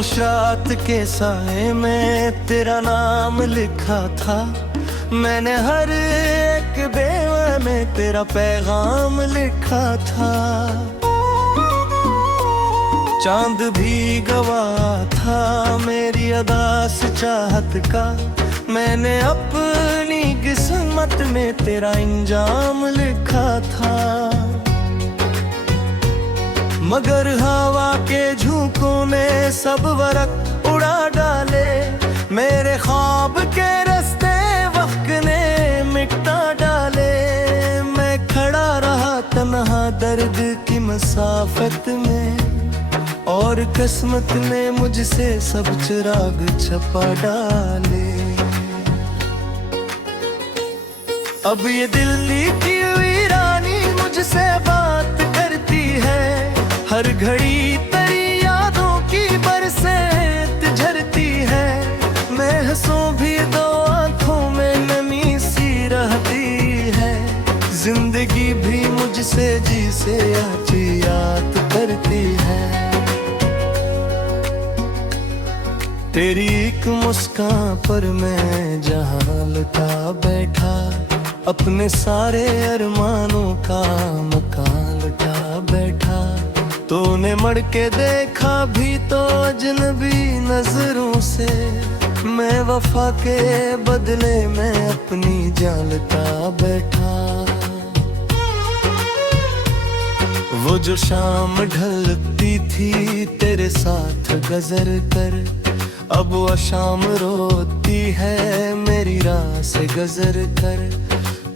खामोश रात के साए में तेरा नाम लिखा था। मैंने हर एक बेवा में तेरा पैगाम लिखा था। चांद भी गवाह था मेरी अदा से चाहत का। मैंने अपनी किस्मत में तेरा इंजाम लिखा था। मगर हवा के झोंकों ने सब वरक उड़ा डाले। मेरे ख्वाब के रास्ते वक्त ने मिटा डाले। मैं खड़ा रहा तन्हा दर्द की मसाफत में, और किस्मत ने मुझसे सब चिराग छपा डाले। अब ये दिल्ली की वीरानी मुझसे बात करती है। हर घड़ी तेरी यादों की बरसात झरती है। मैं हंसूं भी दो आंखों में नमी सी रहती है। जिंदगी भी मुझसे जी से याद करती है। तेरी एक मुस्कान पर मैं जहां लुटा बैठा। अपने सारे अरमानों का मकान लुटा बैठा। तूने मड़ के देखा भी तो अजनबी नजरों से। मैं वफा के बदले में अपनी जान लुटा बैठा। वो जो शाम ढलती थी तेरे साथ गुजर कर, अब वो शाम रोती है मेरी राह से गुजर कर।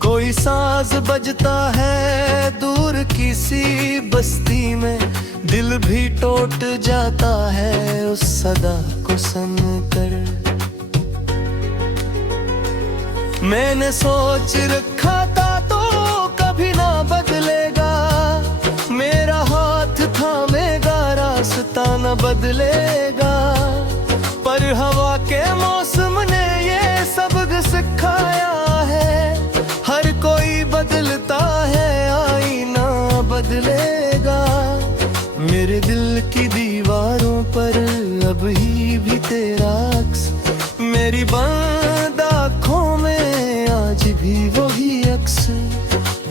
कोई साज बजता है दूर किसी बस्ती में, दिल भी टूट जाता है उस सदा को सुन कर। मैंने सोच रखा था तो कभी ना बदलेगा। मेरा हाथ थामेगा रास्ता न बदलेगा। पर हवा के मौसम ने ये सबक सिखाया है। हर कोई बदलता है आईना बदलेगा। मेरे दिल की दीवारों पर अब ही भी तेरा अक्स। मेरी बंद आँखों में आज भी वही अक्स।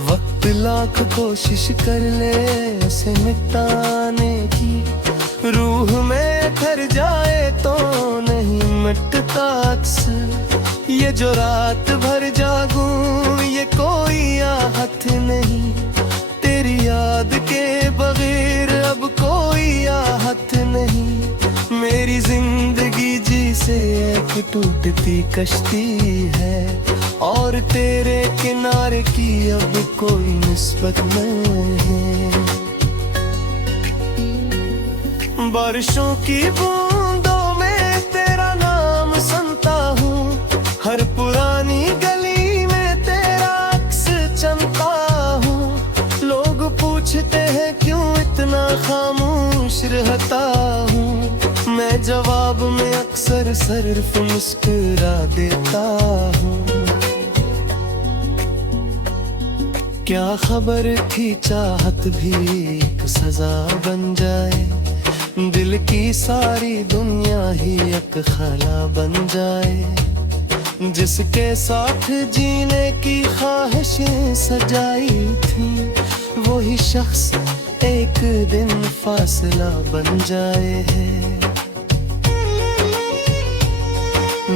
वक्त लाख कोशिश कर ले उसे मिटाने की। रूह में ठहर जाए तो नहीं मिटता अक्सर। ये जो रात भर जागूं ये कोई आहत नहीं। तेरी याद के बगैर अब कोई आहत नहीं। मेरी जिंदगी जी से एक टूटती कश्ती है, और तेरे किनारे की अब कोई निस्बत नहीं। बारिशों की बूंदों में तेरा नाम सुनता हूँ। हर पुरानी गली में तेरा अक्स चमता हूँ। लोग पूछते हैं क्यों इतना खामोश रहता हूँ। मैं जवाब में अक्सर सिर्फ मुस्कुरा देता हूँ। क्या खबर थी चाहत भी एक सजा बन जाए। दिल की सारी दुनिया ही एक खला बन जाए। जिसके साथ जीने की ख्वाहिशें सजाई थी, वही शख्स एक दिन फासला बन जाए है।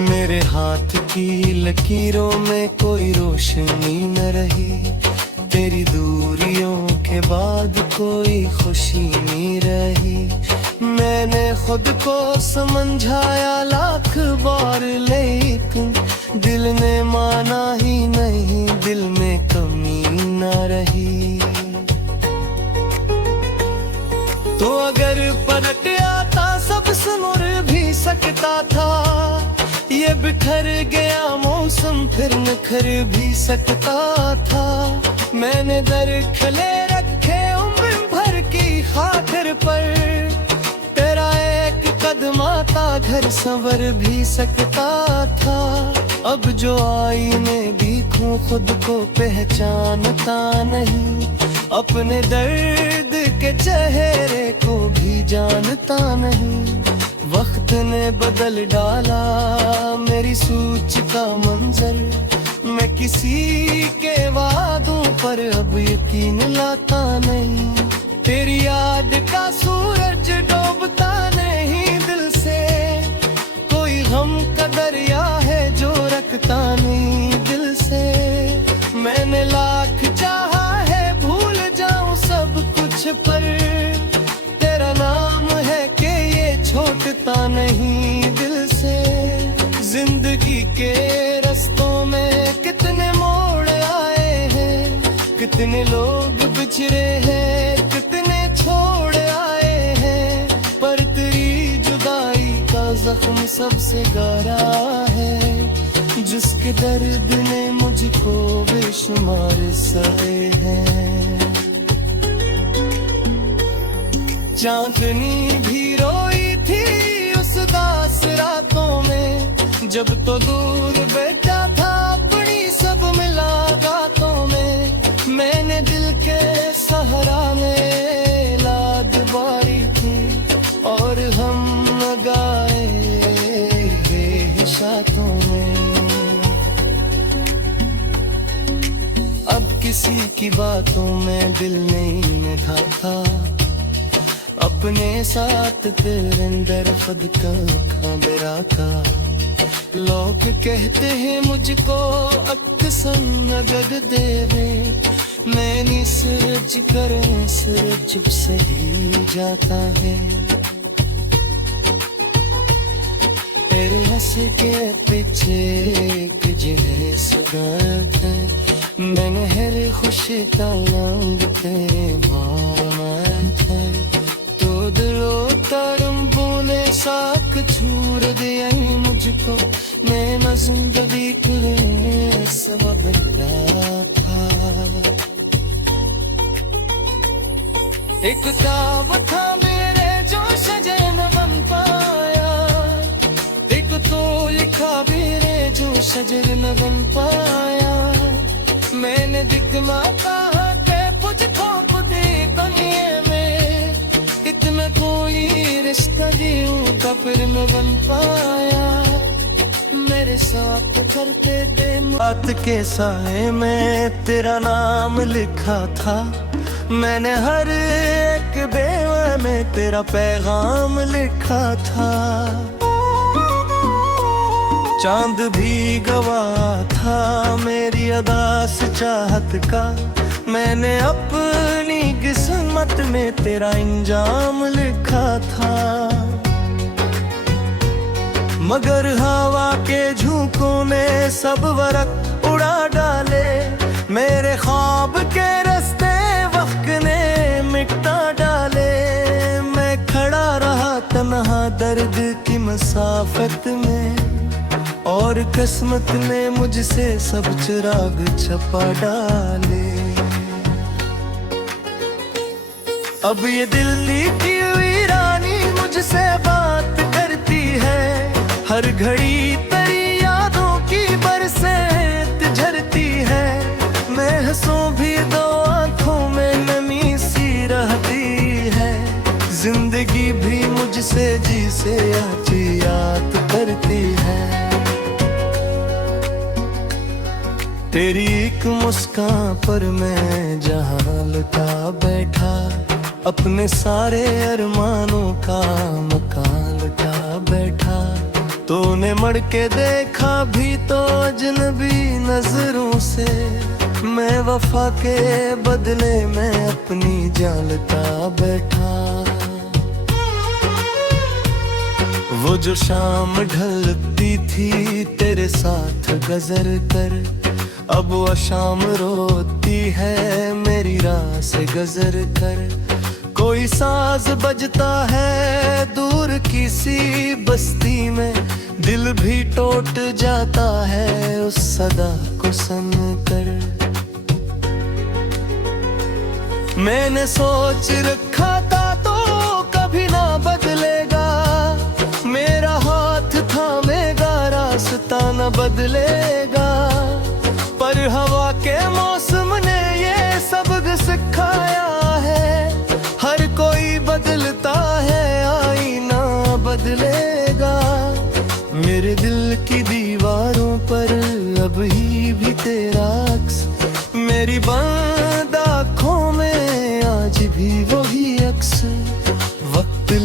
मेरे हाथ की लकीरों में कोई रोशनी न रही। तेरी दूरियों के बाद कोई खुशी नहीं रही। मैंने खुद को समझाया लाख बार, लेकिन दिल ने माना ही नहीं। दिल में कमी न रही। तो अगर पलट आता सब सुर भी सकता था। ये बिखर गया मौसम फिर निखर भी सकता था। मैंने दर खले रखे उम्र भर की खातिर पर। तेरा एक कदम आता घर संवर भी सकता था। अब जो आईने देखूं खुद को पहचानता नहीं। अपने दर्द के चेहरे को भी जानता नहीं। वक्त ने बदल डाला मेरी सूच का मंजर, मैं किसी के वादों पर अब यकीन लाता नहीं। तेरी याद का सूरज डूबता नहीं दिल से, कोई गम का दरिया है जो रखता नहीं दिल से। मैंने लाख चाहा है भूल जाऊं सब कुछ, पर तेरा नाम है कि ये छोड़ता नहीं दिल से। जिंदगी के रास्तों में कितने मोड़ आए हैं, कितने लोग बिछड़े हैं, कितने छोड़ आए हैं, पर तेरी जुदाई का जख्म सबसे गहरा है, जिसके दर्द ने मुझको बेशुमार सहे हैं। चांदनी भी रोई थी उस दास रातों में, जब तो दूर बैठा था अपनी सब मुलाकातों में। मैंने दिल के सहारा में लाद बारी थी और हम गाए बेहिशातों में। अब किसी की बातों में दिल नहीं में था, अपने साथ तेरे अंदर खुद का खाबरा का। लोग कहते हैं मुझको अक्सर नगद देवे, मैंने सर्च कर सर चुप से ही जाता है। तेरे हंस के पीछे एक जिन्स है, मैंने हर खुशी का रंग तेरे बाल है। तो दिलो तरंबू ने साक छूर दिया मुझको, मैं जिंदगी के सबब मिला था। एक ख्वाब था मेरे जो शजर न बन पाया, एक तो लिखा मेरे जो शजर न बन पाया। मैंने दिखना कहा के कुछ थोप दे दुनिया में, इतना कोई रिश्ता जीऊं का फिर न बन पाया। मेरे साथ करते दे बात के साए में तेरा नाम लिखा था, मैंने हर एक बेवा में तेरा पैगाम लिखा था। चांद भी गवाह था मेरी अदास चाहत का, मैंने अपनी किस्मत में तेरा इंजाम लिखा था। मगर हवा के झोंकों ने सब वरक उड़ा डाले, मेरे ख्वाब के रास्ते वक्त ने मिटा डाले। मैं खड़ा रहा तन्हा दर्द की मसाफत में, और किस्मत ने मुझसे सब चिराग छपा डाले। अब ये दिल्ली की वीरानी मुझसे बात करती है, हर घड़ी तेरी यादों की बरसात झरती है। मैं हंसूं भी दो आंखों में नमी सी रहती है, जिंदगी भी मुझसे जी से याद करती है। तेरी एक मुस्कान पर मैं जहां लुटा बैठा, अपने सारे अरमानों का मकान लुटा बैठा। तूने मड़ के देखा भी तो अजनबी नजरों से, मैं वफा के बदले में अपनी जान लुटा बैठा। वो जो शाम ढलती थी तेरे साथ गुजर कर, अब वो शाम रोती है मेरी राह से गुजर कर। कोई साज बजता है दूर किसी बस्ती में, दिल भी टूट जाता है उस सदा को सुनकर। मैंने सोच रखा था तो कभी ना बदलेगा, मेरा हाथ थामेगा रास्ता न बदलेगा। पर हवा के मौसम ने ये सबक सिखाया है, हर कोई बदलता है आईना बदले।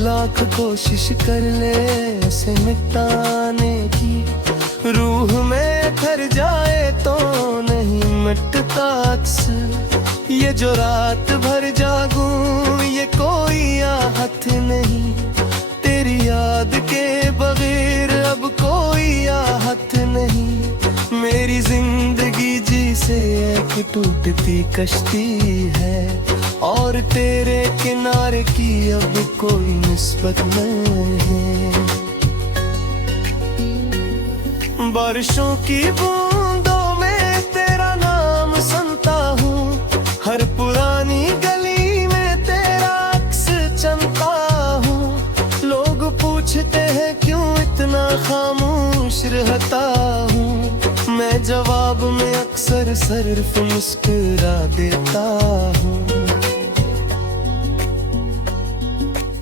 लाख कोशिश कर ले उसे मिटाने की, रूह में ठहर जाए तो नहीं मिटता अक्सर। ये जो रात भर जागूं ये कोई आहत नहीं, तेरी याद के बगैर अब कोई आहत नहीं। मेरी जिंदगी जी से एक टूटती कश्ती है, और तेरे किनारे की अब कोई निस्बत नहीं। बारिशों की बूंदों में तेरा नाम सुनता हूँ, हर पुरानी गली में तेरा अक्स चमता हूँ। लोग पूछते हैं क्यों इतना खामोश रहता हूँ, मैं जवाब में अक्सर सिर्फ मुस्कुरा देता हूँ।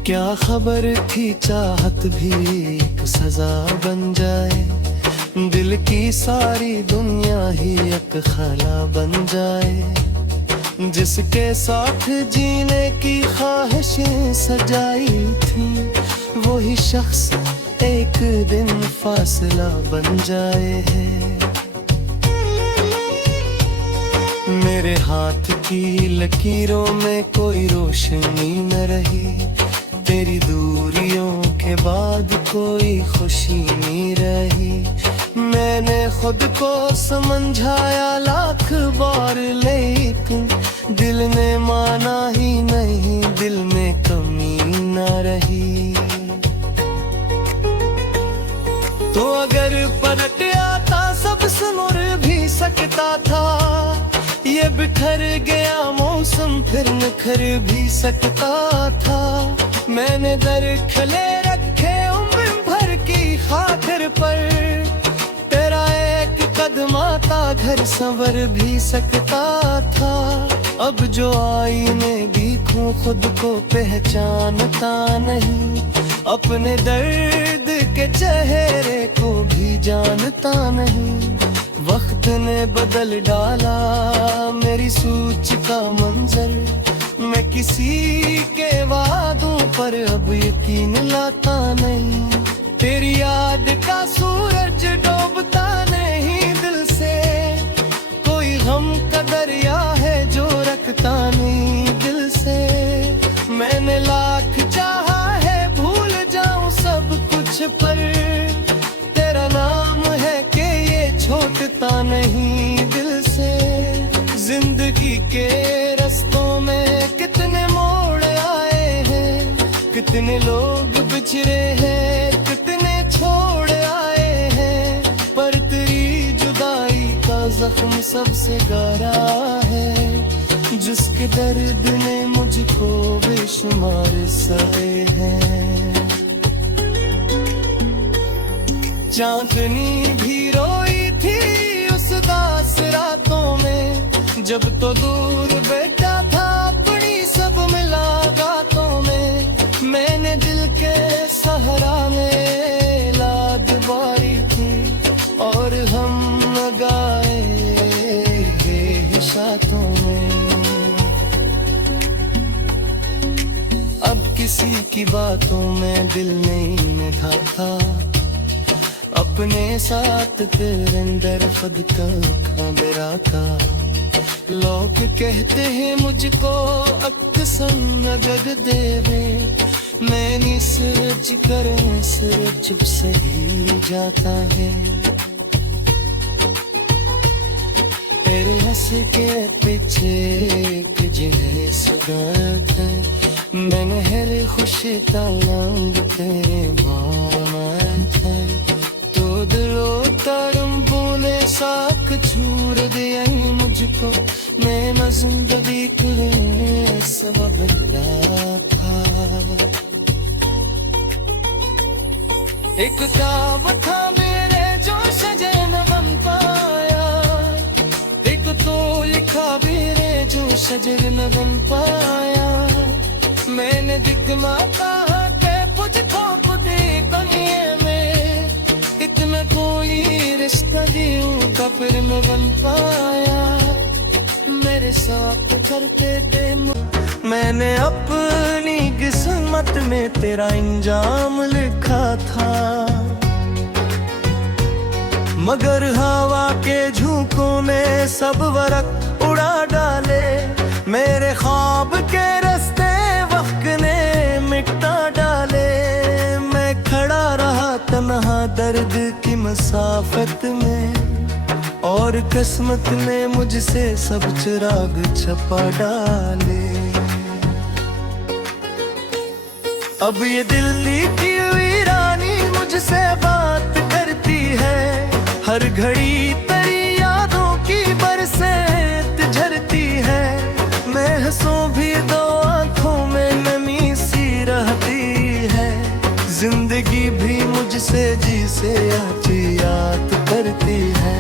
क्या खबर थी चाहत भी एक सजा बन जाए, दिल की सारी दुनिया ही एक खाला बन जाए। जिसके साथ जीने की ख्वाहिशें सजाई थी, वही शख्स एक दिन फासला बन जाए है। मेरे हाथ की लकीरों में कोई रोशनी न रही, तेरी दूरियों के बाद कोई खुशी नहीं रही। मैंने खुद को समझाया लाख बार, लेकिन दिल ने माना ही नहीं, दिल में कमी न रही। तो अगर पलट आता सब सुर भी सकता था, ये बिखर गया मौसम फिर निखर भी सकता था। मैंने दर खले रखे उम्र भर की खातिर पर, तेरा एक कदम आता घर संवर भी सकता था। अब जो आईने देखूं खुद को पहचानता नहीं, अपने दर्द के चेहरे को भी जानता नहीं। वक्त ने बदल डाला मेरी सोच का मंजर, मैं किसी के वादों पर अब यकीन लाता नहीं। तेरी याद का सूरज डूबता नहीं दिल से, कोई गम का दरिया है जो रखता नहीं दिल से। मैंने लाख चाहा है भूल जाऊं सब कुछ, पर तेरा नाम है कि ये छोड़ता नहीं दिल से। जिंदगी के रस्तों में कितने मोड़ आए हैं, कितने लोग बिछड़े हैं, कितने छोड़ आए हैं, पर तेरी जुदाई का जख्म सबसे गहरा है, जिसके दर्द ने मुझको बेशुमार सहे हैं। चांदनी भी रोई थी उस दास रातों में, जब तो दूर बैठा था अपनी सब मुलाकातों में। मैंने दिल के सहारा में लाद बारी थी, और हम गाए साथों में। अब किसी की बातों में दिल नहीं में था, अपने साथ तेरे अंदर खुद का खबरा था। लोग कहते हैं मुझको अक्सर नगद देवे, मैंने सर्च करें सिर चुप से ही जाता है। तेरे हंस के पीछे एक जिन्हें सुगंध है, मैंने हर खुशी तलंग तेरे बात है। तो दिलो तरंबों ने साख छोड़ दिया मुझको, मैं न जिंदगी के सबब मिला था। एक ख्वाब था मेरे जो सजे न बन पाया, एक तो लिखा मेरे जो शजर न बन पाया। मैंने दिखलाता के मुझको खुद बनिए में, इतना कोई रिश्ता दियूं का फिर न बन पाया। मेरे साथ करते दे मैंने अपनी किस्मत में तेरा इंजाम लिखा था, मगर हवा के झोंकों ने सब वरक उड़ा डाले। मेरे ख्वाब के रास्ते वक्त ने मिटा डाले। मैं खड़ा रहा तन्हा दर्द की मसाफत में, और किस्मत ने मुझसे सब चिराग छपा डाले। अब ये दिल की वीरानी मुझसे बात करती है, हर घड़ी तेरी यादों की बरसात झरती है। मैं हंसूं भी दो आंखों में नमी सी रहती है, जिंदगी भी मुझसे जी से आची याद करती है।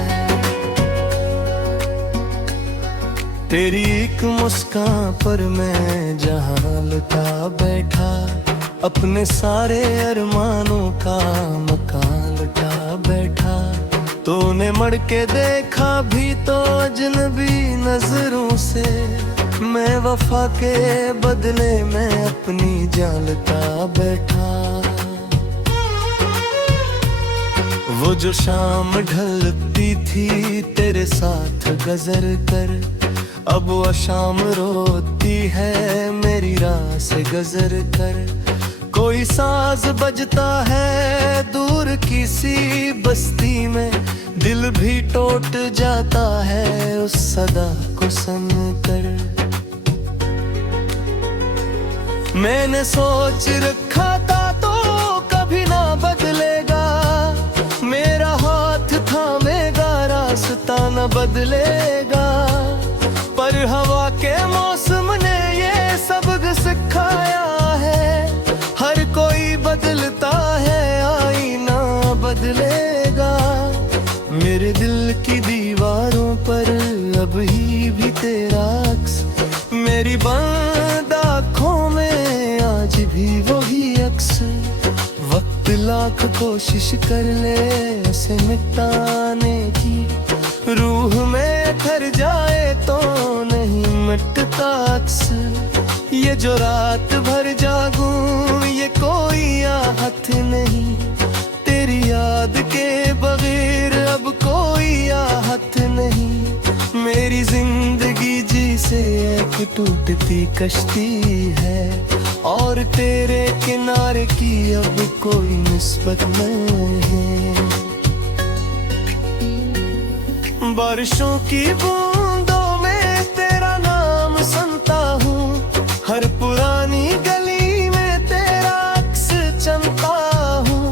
तेरी एक मुस्कान पर मैं जहां लुटा बैठा, अपने सारे अरमानों का मकान लुटा बैठा। तूने मड़ के देखा भी तो अजनबी नजरों से, मैं वफा के बदले में अपनी जान लुटा बैठा। वो जो शाम ढलती थी तेरे साथ गुजर कर, अब वो शाम रोती है मेरी राह से गुजर कर। कोई साज बजता है दूर किसी बस्ती में, दिल भी टूट जाता है उस सदा को सुनकर। मैंने सोच रखा था तो कभी ना बदलेगा, मेरा हाथ थामेगा रास्ता न बदलेगा। पर हवा के मौसम ने ये सबक सिखाया है, हर कोई बदलता है आईना बदलेगा। मेरे दिल की दीवारों पर अब ही भी तेरा अक्स, मेरी बंद आँखों में आज भी वही अक्स। वक्त लाख कोशिश कर ले उसे मिटाने की, रूह में ठहर जाए तो नहीं मिटता अक्स। ये जो रात भर जागूं ये कोई आहत नहीं, तेरी याद के बगैर अब कोई आहत नहीं। मेरी जिंदगी जी से एक टूटती कश्ती है, और तेरे किनारे की अब कोई निस्बत नहीं है। बारिशों की बूंदों में तेरा नाम सुनता हूँ, हर पुरानी गली में तेरा अक्स चमता हूँ।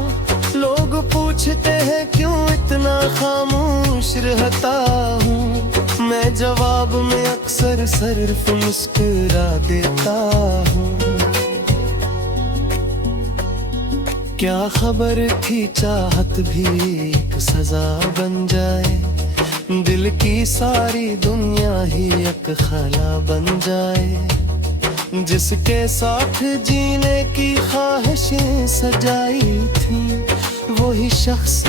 लोग पूछते हैं क्यों इतना खामोश रहता हूँ, मैं जवाब में अक्सर सिर्फ मुस्कुरा देता हूँ। क्या खबर थी चाहत भी एक सजा बन जाए, दिल की सारी दुनिया ही एक खाला बन जाए। जिसके साथ जीने की ख्वाहिशें सजाई थी, वही शख्स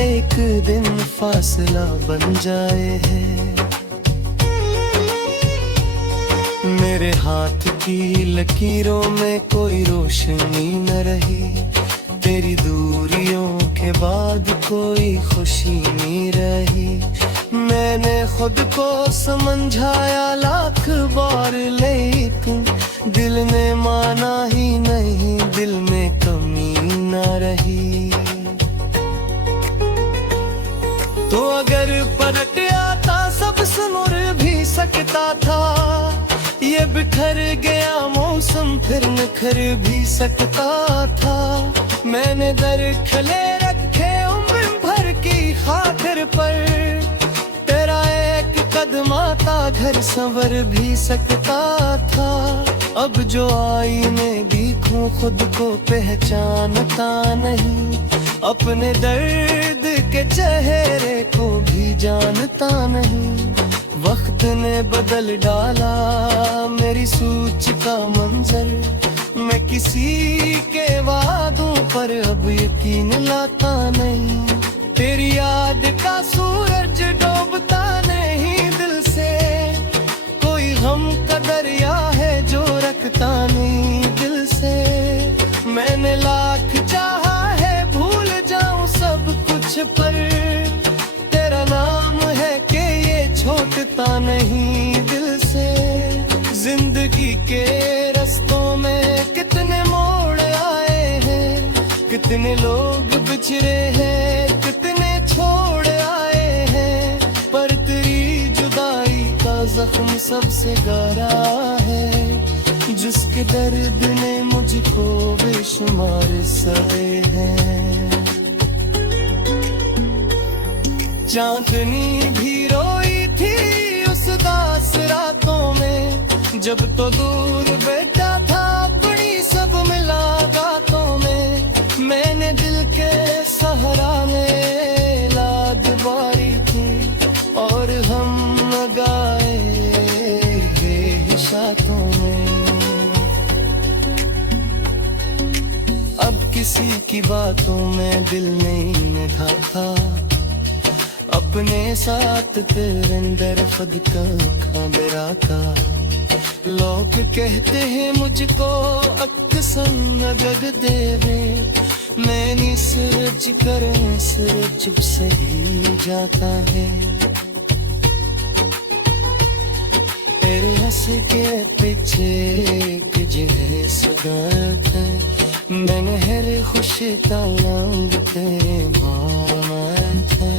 एक दिन फासला बन जाए है। मेरे हाथ की लकीरों में कोई रोशनी न रही, तेरी दूरियों के बाद कोई खुशी नहीं रही। मैंने खुद को समझाया लाख बार, लेकिन दिल ने माना ही नहीं, दिल में कमी न रही। तो अगर पलट आता सब सुर भी सकता था, ये बिखर गया मौसम फिर निखर भी सकता था। मैंने दर खले रखे उम्र भर की खातिर पर, तेरा एक कदम आता घर संवर भी सकता था। अब जो आईने देखूं खुद को पहचानता नहीं, अपने दर्द के चेहरे को भी जानता नहीं। वक्त ने बदल डाला मेरी सोच का मंजर, मैं किसी के वादों पर अब यकीन लाता नहीं। तेरी याद का सूरज डूबता नहीं दिल से, कोई गम का दरिया है जो सकता नहीं दिल से। मैंने लाख चाहा है भूल जाऊं सब कुछ, पर तेरा नाम है कि ये छोड़ता नहीं दिल से। जिंदगी के रास्तों में कितने मोड़ आए हैं, कितने लोग बिछड़े हैं, कितने छोड़ आए हैं, पर तेरी जुदाई का जख्म सबसे गहरा है, जिसके दर्द ने मुझको बेशुमार सहे हैं। चांदनी भी रोई थी उस दास रातों में, जब तो दूर बैठा था अपनी सब मुलाकातों में। मैंने दिल के सहारा में लाद बारी थी और हम गाए बेहिशातों में। अब किसी की बातों में दिल नहीं लगा था, अपने साथ तेरे अंदर खुद का मेरा का। लोग कहते हैं मुझको अक्सर नगद दे दे, मैंने सर्च करने से चुप से ही जाता है। तेरे हंस के पीछे एक जिन्हें सुगंध है, मैंने हर खुशी का रंग तेरे मामत है।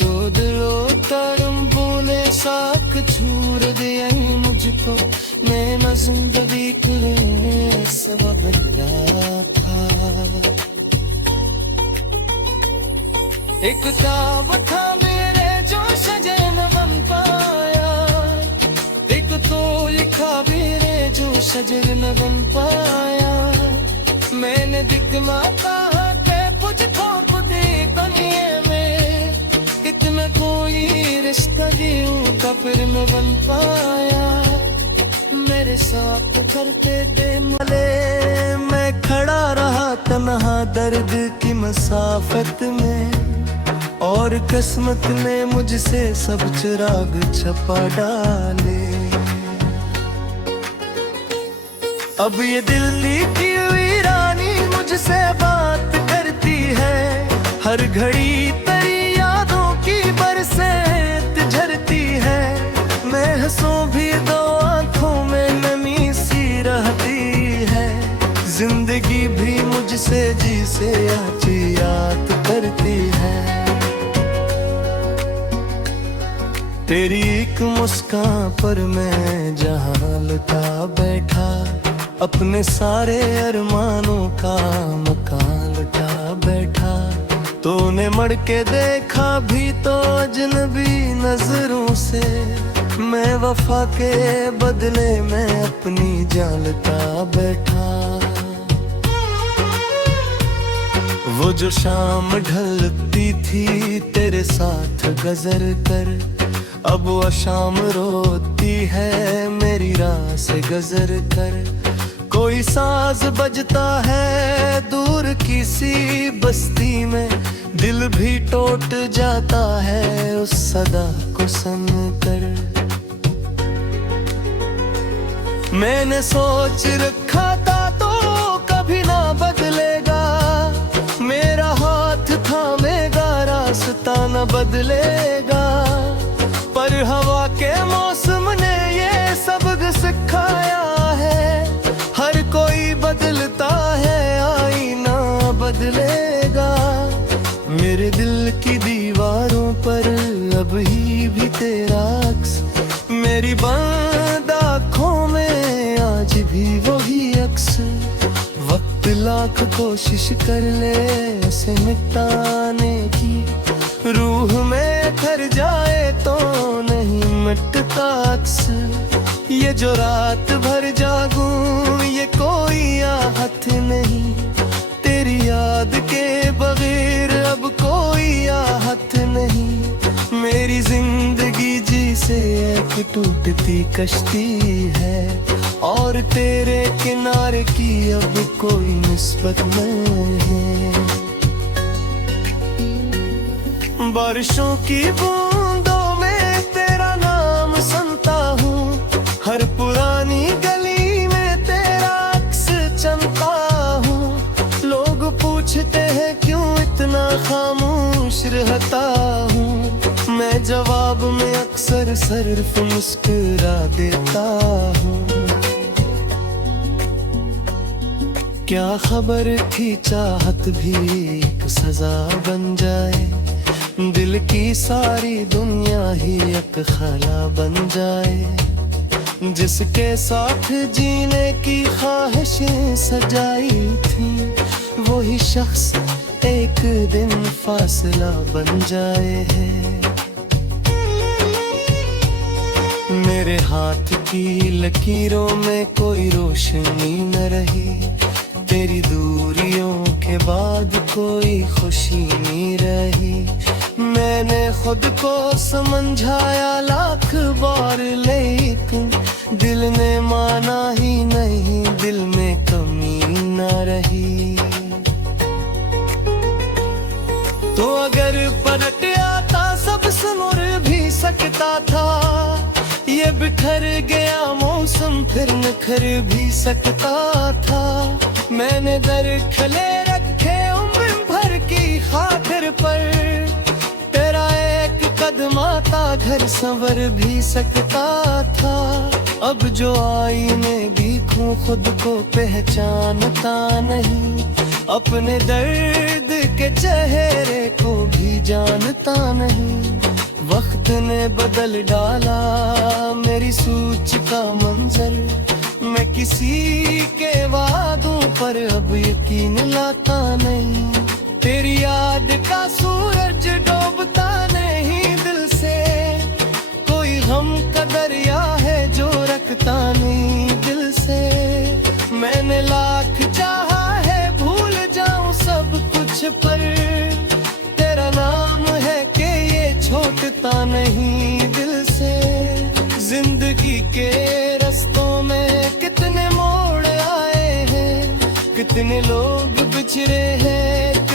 तो दिलो तरंबों ने साख छूर दिया मुझको, मैं न जिंदगी के लिए सबब मिला था। एक ख्वाब था मेरे जो शजर न बन पाया, एक तो लिखा मेरे जो शजर न बन पाया। मैंने दिखलाता के कुछ थोप दी दुनिया में, इतना कोई रिश्ता दियों का फिर न बन पाया। मेरे साथ करते थे मले, मैं खड़ा रहा तन्हा दर्द की मसाफत में, और किस्मत ने मुझसे सब चिराग छपा डाले। अब ये दिल्ली की वीरानी मुझसे बात करती है, हर घड़ी तेरी यादों की बरसात झरती है। मैं हंसूं भी दो आंखों में नमी सी रहती है, जिंदगी भी मुझसे जी से आजी याद करती है। तेरी एक मुस्कान पर मैं जहां लुटा बैठा, अपने सारे अरमानों का मकान लुटा बैठा। तूने मड़ के देखा भी तो अजनबी नजरों से, मैं वफा के बदले में अपनी जान लुटा बैठा। वो जो शाम ढलती थी तेरे साथ गजर कर, अब वो शाम रोती है मेरी राह से गजर कर। कोई साज बजता है दूर किसी बस्ती में, दिल भी टूट जाता है उस सदा को सुनकर। मैंने सोच रखा था तो कभी ना बदलेगा, मेरा हाथ थामेगा रास्ता न बदलेगा। पर हवा के मौसम ने ये सबक सिखाया है, हर कोई बदलता है आईना बदलेगा। मेरे दिल की दीवारों पर अब ही भी तेरा अक्स, मेरी बंद आँखों में आज भी वही अक्स। वक्त लाख कोशिश कर ले ऐसे मिटाने की, रूह में ठहर जाए तो नहीं मिटता अक्स। ये जो रात भर जागूं ये कोई आहत नहीं, तेरी याद के बगैर अब कोई आहत नहीं। मेरी जिंदगी जी से एक टूटती कश्ती है, और तेरे किनारे की अब कोई निस्बत नहीं। बारिशों की बूंदों में तेरा नाम सुनता हूँ, हर पुरानी गली में कहता हूँ, मैं जवाब में अक्सर सिर्फ मुस्कुरा देता हूँ। क्या खबर थी चाहत भी एक सजा बन जाए, दिल की सारी दुनिया ही एक खाला बन जाए। जिसके साथ जीने की ख्वाहिशें सजाई थी, वही शख्स एक दिन फासला बन जाए है। मेरे हाथ की लकीरों में कोई रोशनी न रही, तेरी दूरियों के बाद कोई खुशी नहीं रही। मैंने खुद को समझाया लाख बार, लेकिन दिल ने माना ही नहीं, दिल में कमी न रही। तो अगर पलट आता सब संवर भी सकता था, ये बिखर गया मौसम फिर निखर भी सकता था। मैंने दर खले रखे उम्र भर की खातिर पर, तेरा एक कदम आता घर संवर भी सकता था। अब जो आईने देखूं खुद को पहचानता नहीं, अपने दर्द के चेहरे को भी जानता नहीं। वक्त ने बदल डाला मेरी सोच का मंजर, मैं किसी के वादों पर अब यकीन लाता नहीं। तेरी याद का सूरज डूबता नहीं दिल से, कोई गम का दरिया है जो रखता नहीं दिल से। मैंने लाख चाहा है भूल जाऊं सब कुछ, पर तेरा नाम है कि ये छोड़ता नहीं दिल से। जिंदगी के रास्तों में कितने मोड़ आए हैं, कितने लोग बिछड़े हैं,